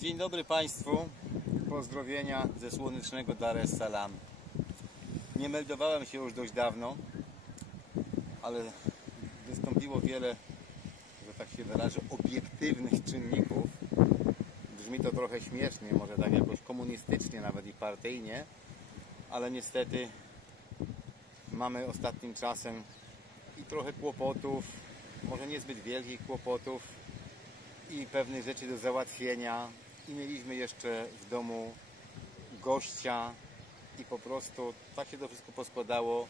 Dzień dobry Państwu, pozdrowienia ze słonecznego Dar es Salaam. Nie meldowałem się już dość dawno, ale wystąpiło wiele, że tak się wyrażę, obiektywnych czynników. Brzmi to trochę śmiesznie, może tak jakoś komunistycznie nawet i partyjnie, ale niestety mamy ostatnim czasem i trochę kłopotów, może niezbyt wielkich kłopotów i pewnych rzeczy do załatwienia. I mieliśmy jeszcze w domu gościa i po prostu tak się to wszystko poskładało,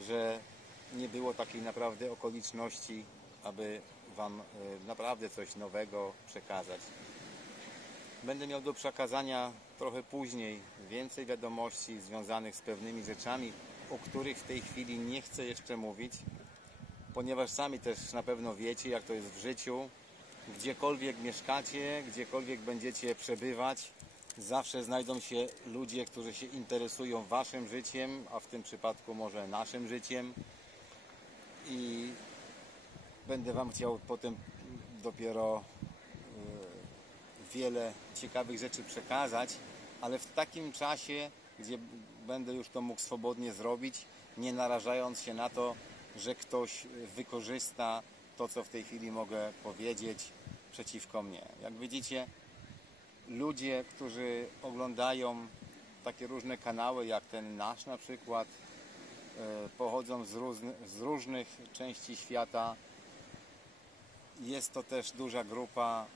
że nie było takiej naprawdę okoliczności, aby Wam naprawdę coś nowego przekazać. Będę miał do przekazania trochę później więcej wiadomości związanych z pewnymi rzeczami, o których w tej chwili nie chcę jeszcze mówić, ponieważ sami też na pewno wiecie, jak to jest w życiu. Gdziekolwiek mieszkacie, gdziekolwiek będziecie przebywać, zawsze znajdą się ludzie, którzy się interesują Waszym życiem, a w tym przypadku może naszym życiem. I będę Wam chciał potem dopiero wiele ciekawych rzeczy przekazać, ale w takim czasie, gdzie będę już to mógł swobodnie zrobić, nie narażając się na to, że ktoś wykorzysta to, co w tej chwili mogę powiedzieć, przeciwko mnie. Jak widzicie, ludzie, którzy oglądają takie różne kanały, jak ten nasz na przykład, pochodzą z różnych części świata. Jest to też duża grupa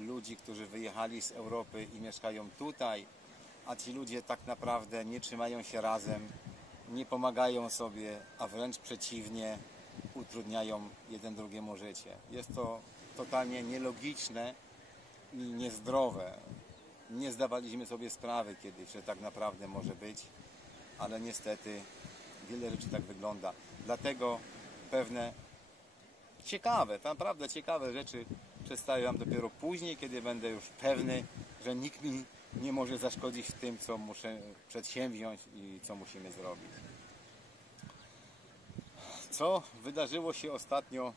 ludzi, którzy wyjechali z Europy i mieszkają tutaj, a ci ludzie tak naprawdę nie trzymają się razem, nie pomagają sobie, a wręcz przeciwnie, utrudniają jeden drugiemu życie. Jest to totalnie nielogiczne i niezdrowe. Nie zdawaliśmy sobie sprawy kiedyś, że tak naprawdę może być, ale niestety wiele rzeczy tak wygląda. Dlatego pewne ciekawe, naprawdę ciekawe rzeczy przedstawię Wam dopiero później, kiedy będę już pewny, że nikt mi nie może zaszkodzić w tym, co muszę przedsięwziąć i co musimy zrobić. Co wydarzyło się ostatnio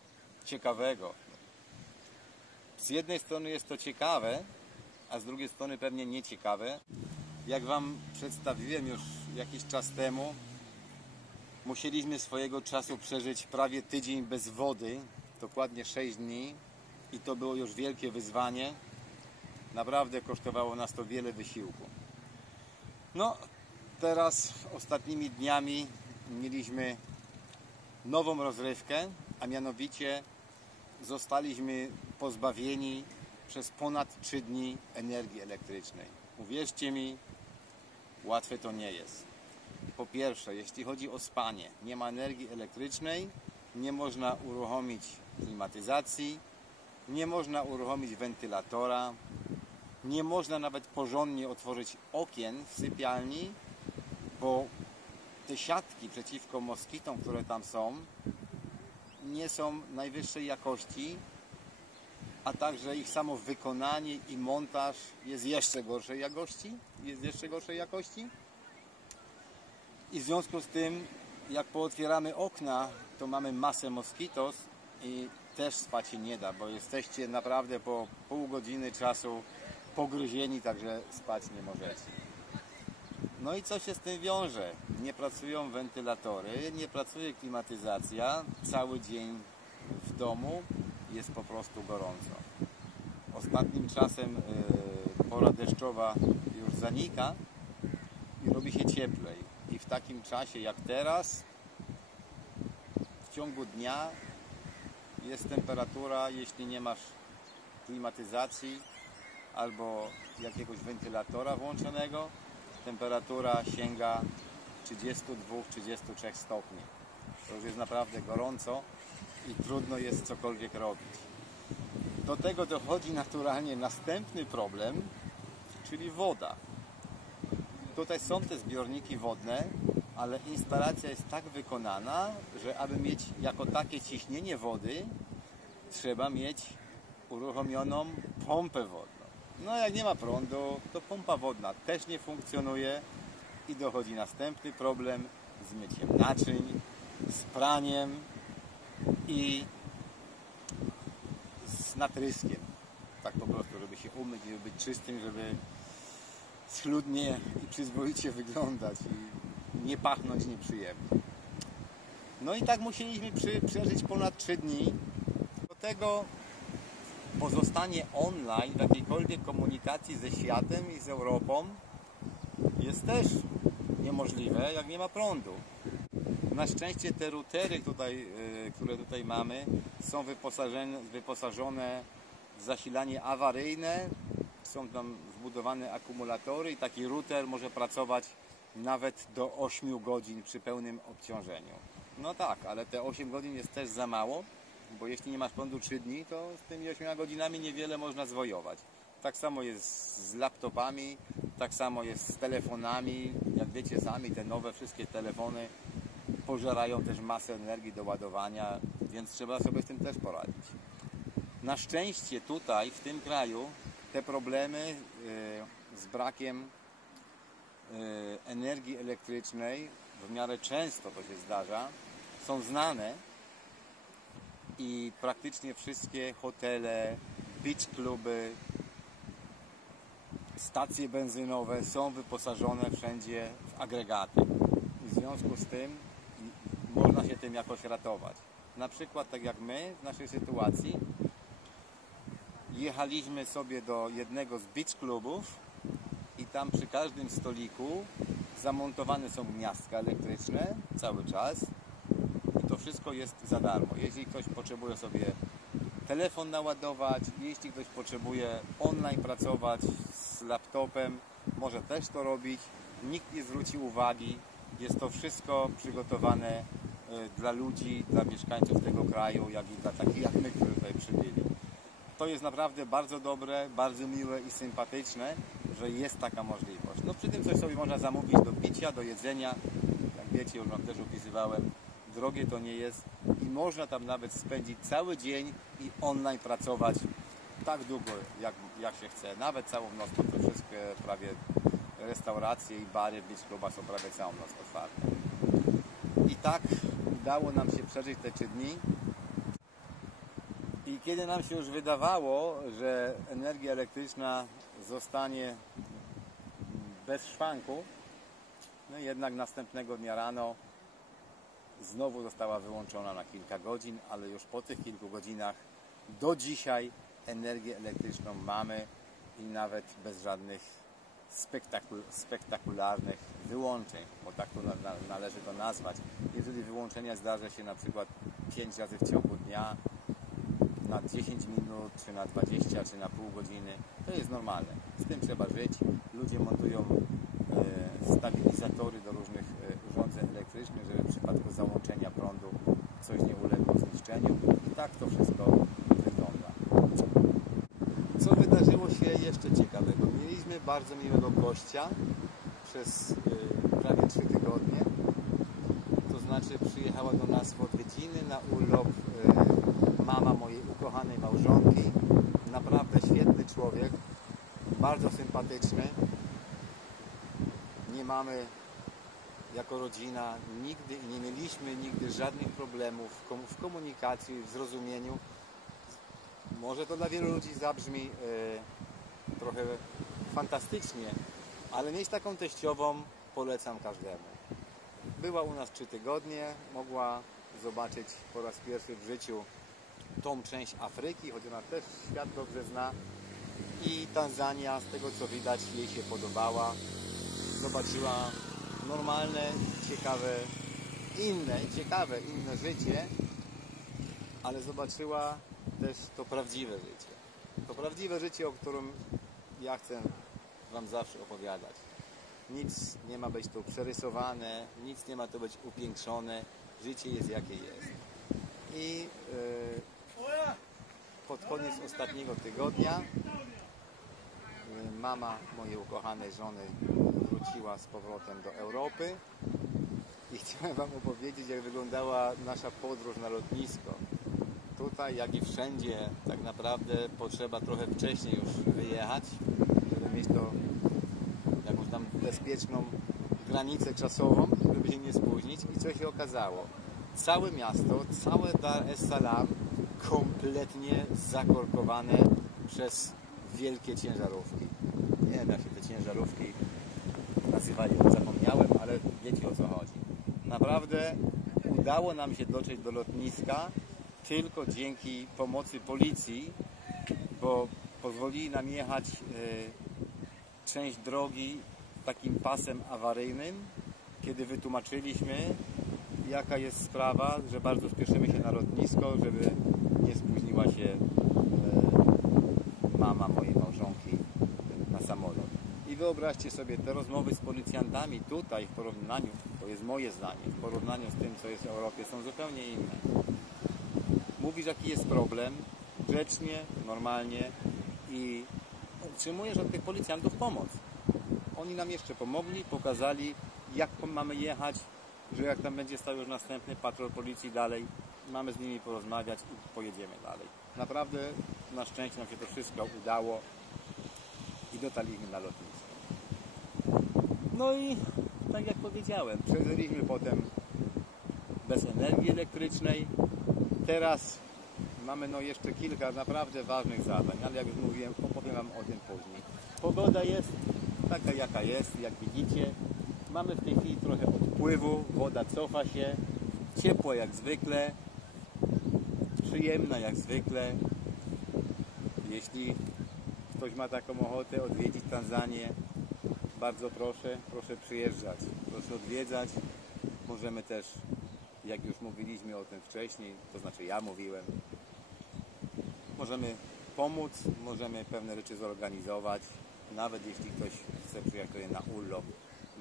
ciekawego? Z jednej strony jest to ciekawe, a z drugiej strony pewnie nieciekawe. Jak Wam przedstawiłem już jakiś czas temu, musieliśmy swojego czasu przeżyć prawie tydzień bez wody, dokładnie 6 dni, i to było już wielkie wyzwanie. Naprawdę kosztowało nas to wiele wysiłku. No, teraz ostatnimi dniami mieliśmy nową rozrywkę, a mianowicie zostaliśmy pozbawieni przez ponad 3 dni energii elektrycznej. Uwierzcie mi, łatwe to nie jest. Po pierwsze, jeśli chodzi o spanie, nie ma energii elektrycznej, nie można uruchomić klimatyzacji, nie można uruchomić wentylatora, nie można nawet porządnie otworzyć okien w sypialni, bo te siatki przeciwko moskitom, które tam są, nie są najwyższej jakości, a także ich samo wykonanie i montaż jest jeszcze gorszej jakości. I w związku z tym, jak pootwieramy okna, to mamy masę moskitos i też spać się nie da, bo jesteście naprawdę po pół godziny czasu pogryzieni, także spać nie możecie. No i co się z tym wiąże? Nie pracują wentylatory, nie pracuje klimatyzacja, cały dzień w domu jest po prostu gorąco. Ostatnim czasem pora deszczowa już zanika i robi się cieplej. I w takim czasie jak teraz, w ciągu dnia jest temperatura, jeśli nie masz klimatyzacji albo jakiegoś wentylatora włączonego, temperatura sięga 32-33 stopni. To już jest naprawdę gorąco i trudno jest cokolwiek robić. Do tego dochodzi naturalnie następny problem, czyli woda. Tutaj są te zbiorniki wodne, ale instalacja jest tak wykonana, że aby mieć jako takie ciśnienie wody, trzeba mieć uruchomioną pompę wodną. No jak nie ma prądu, to pompa wodna też nie funkcjonuje i dochodzi następny problem z myciem naczyń, z praniem i z natryskiem. Tak po prostu, żeby się umyć, żeby być czystym, żeby schludnie i przyzwoicie wyglądać i nie pachnąć nieprzyjemnie. No i tak musieliśmy przeżyć ponad 3 dni. Do tego pozostanie online w jakiejkolwiek komunikacji ze światem i z Europą jest też niemożliwe, jak nie ma prądu. Na szczęście te routery tutaj, które tutaj mamy, są wyposażone w zasilanie awaryjne, są tam wbudowane akumulatory i taki router może pracować nawet do 8 godzin przy pełnym obciążeniu. No tak, ale te 8 godzin jest też za mało, bo jeśli nie masz prądu 3 dni, to z tymi 8 godzinami niewiele można zwojować. Tak samo jest z laptopami, tak samo jest z telefonami. Jak wiecie sami, te nowe wszystkie telefony pożerają też masę energii do ładowania, więc trzeba sobie z tym też poradzić. Na szczęście tutaj, w tym kraju, te problemy z brakiem energii elektrycznej, w miarę często to się zdarza, są znane i praktycznie wszystkie hotele, beach kluby, stacje benzynowe są wyposażone wszędzie w agregaty. I w związku z tym można się tym jakoś ratować. Na przykład tak jak my w naszej sytuacji jechaliśmy sobie do jednego z beach klubów i tam przy każdym stoliku zamontowane są gniazdka elektryczne cały czas i to wszystko jest za darmo. Jeśli ktoś potrzebuje sobie telefon naładować, jeśli ktoś potrzebuje online pracować z laptopem, może też to robić. Nikt nie zwróci uwagi. Jest to wszystko przygotowane dla ludzi, dla mieszkańców tego kraju, jak i dla takich jak my, którzy tutaj przybyli. To jest naprawdę bardzo dobre, bardzo miłe i sympatyczne, że jest taka możliwość. No przy tym coś sobie można zamówić do picia, do jedzenia. Jak wiecie, już Wam też opisywałem, drogie to nie jest i można tam nawet spędzić cały dzień i online pracować tak długo jak się chce. Nawet całą noc, bo to wszystkie prawie restauracje i bary w beach klubach są prawie całą noc otwarte. I tak udało nam się przeżyć te 3 dni. I kiedy nam się już wydawało, że energia elektryczna zostanie bez szwanku, no jednak następnego dnia rano znowu została wyłączona na kilka godzin, ale już po tych kilku godzinach do dzisiaj energię elektryczną mamy i nawet bez żadnych spektakularnych wyłączeń, bo tak to należy to nazwać. Jeżeli wyłączenia zdarza się na przykład 5 razy w ciągu dnia, na 10 minut, czy na 20, czy na pół godziny, to jest normalne. Z tym trzeba żyć. Ludzie montują stabilizatory do różnych urządzeń elektrycznych, żeby w przypadku załączenia prądu coś nie uległo zniszczeniu. I tak to wszystko wygląda. Co wydarzyło się jeszcze ciekawego? Mieliśmy bardzo miłego gościa przez prawie 3 tygodnie. To znaczy przyjechała do nas w odwiedziny na urlop mama mojej ukochanej małżonki. Naprawdę świetny człowiek, bardzo sympatyczny. Nie mamy jako rodzina nigdy i nie mieliśmy nigdy żadnych problemów w komunikacji, w zrozumieniu. Może to dla wielu ludzi zabrzmi trochę fantastycznie, ale mieć taką teściową polecam każdemu. Była u nas 3 tygodnie, mogła zobaczyć po raz pierwszy w życiu tą część Afryki, choć ona też świat dobrze zna, i Tanzania, z tego co widać, jej się podobała. Zobaczyła normalne, inne życie, ale zobaczyła też to prawdziwe życie. To prawdziwe życie, o którym ja chcę Wam zawsze opowiadać. Nic nie ma być tu przerysowane, nic nie ma tu być upiększone. Życie jest jakie jest. I pod koniec ostatniego tygodnia mama mojej ukochanej żony wróciła z powrotem do Europy i chciałem Wam opowiedzieć, jak wyglądała nasza podróż na lotnisko. Tutaj, jak i wszędzie, tak naprawdę potrzeba trochę wcześniej już wyjechać, żeby mieć to jakąś tam bezpieczną granicę czasową, żeby się nie spóźnić. I co się okazało? Całe miasto, całe Dar es Salaam kompletnie zakorkowane przez wielkie ciężarówki. Nie wiem, jak się te ciężarówki nazywali, zapomniałem, ale wiecie, o co chodzi. Naprawdę udało nam się dotrzeć do lotniska tylko dzięki pomocy policji, bo pozwolili nam jechać część drogi takim pasem awaryjnym, kiedy wytłumaczyliśmy, jaka jest sprawa, że bardzo spieszymy się na lotnisko, żeby nie spóźniła się mama mojej małżonki na samolot. I wyobraźcie sobie te rozmowy z policjantami tutaj w porównaniu, to jest moje zdanie, w porównaniu z tym, co jest w Europie, są zupełnie inne. Mówisz, jaki jest problem, grzecznie, normalnie i otrzymujesz od tych policjantów pomoc. Oni nam jeszcze pomogli, pokazali, jak mamy jechać, że jak tam będzie stał już następny patrol policji dalej, mamy z nimi porozmawiać i pojedziemy dalej. Naprawdę na szczęście nam się to wszystko udało i dotarliśmy na lotnisko. No i tak jak powiedziałem, przeżyliśmy potem bez energii elektrycznej. Teraz mamy jeszcze kilka naprawdę ważnych zadań, ale jak już mówiłem, opowiem Wam o tym później. Pogoda jest taka, jaka jest, jak widzicie. Mamy w tej chwili trochę odpływu, woda cofa się, ciepło jak zwykle, przyjemna jak zwykle. Jeśli ktoś ma taką ochotę odwiedzić Tanzanię, bardzo proszę przyjeżdżać, proszę odwiedzać. Możemy też, jak już mówiliśmy o tym wcześniej, to znaczy ja mówiłem, możemy pomóc, możemy pewne rzeczy zorganizować, nawet jeśli ktoś chce przyjechać tutaj na urlop.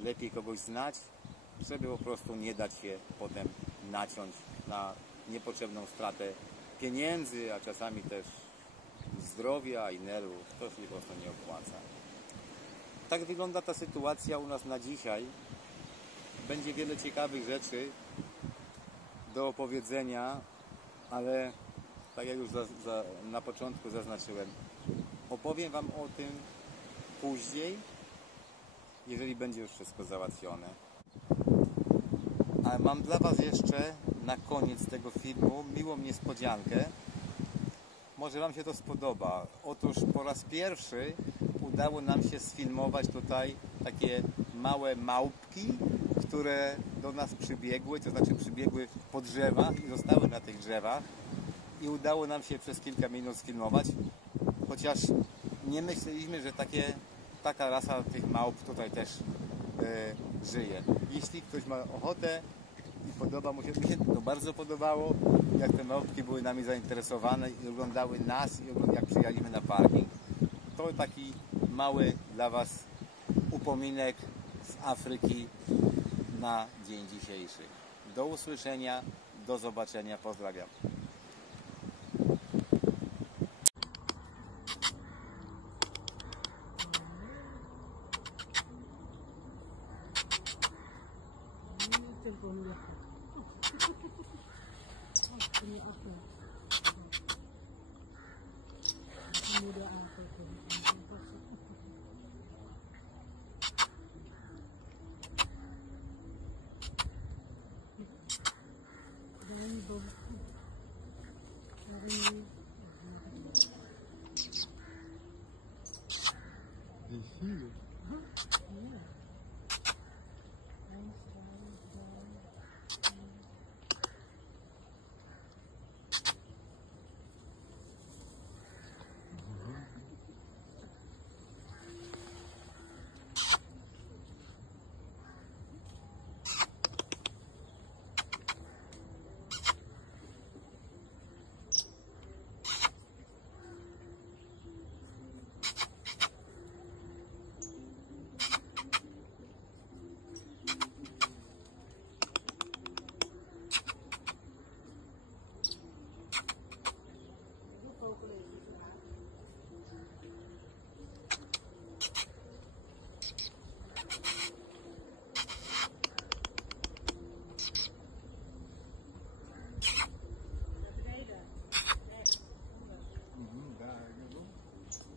Lepiej kogoś znać, żeby po prostu nie dać się potem naciąć na niepotrzebną stratę pieniędzy, a czasami też zdrowia i nerwów. To się po prostu nie opłaca. Tak wygląda ta sytuacja u nas na dzisiaj. Będzie wiele ciekawych rzeczy do opowiedzenia, ale tak jak już na początku zaznaczyłem, opowiem Wam o tym później, jeżeli będzie już wszystko załatwione. Ale mam dla Was jeszcze na koniec tego filmu miłą niespodziankę. Może Wam się to spodoba. Otóż po raz pierwszy udało nam się sfilmować tutaj takie małe małpki, które do nas przybiegły, to znaczy przybiegły po drzewach i zostały na tych drzewach. I udało nam się przez kilka minut sfilmować, chociaż nie myśleliśmy, że taka rasa tych małp tutaj też żyje. Jeśli ktoś ma ochotę i podoba mu się to bardzo podobało, jak te małpki były nami zainteresowane i oglądały nas, i jak przyjechaliśmy na parking. To taki mały dla Was upominek z Afryki na dzień dzisiejszy. Do usłyszenia, do zobaczenia, pozdrawiam.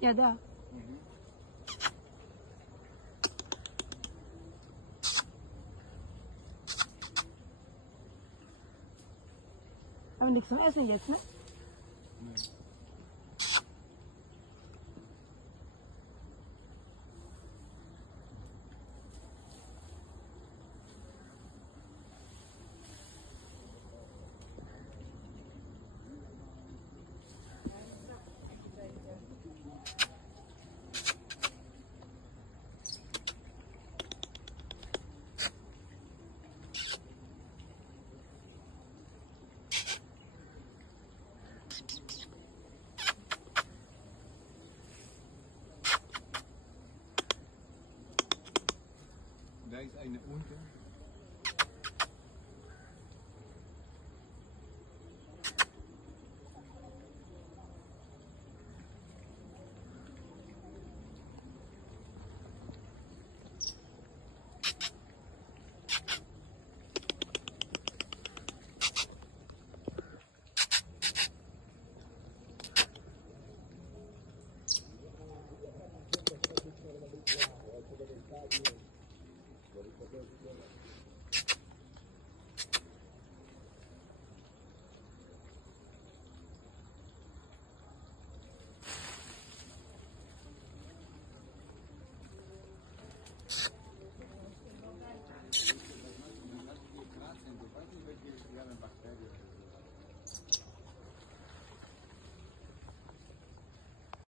Ja, da. Aber nichts zum Essen jetzt, ne? Nee. eine unten.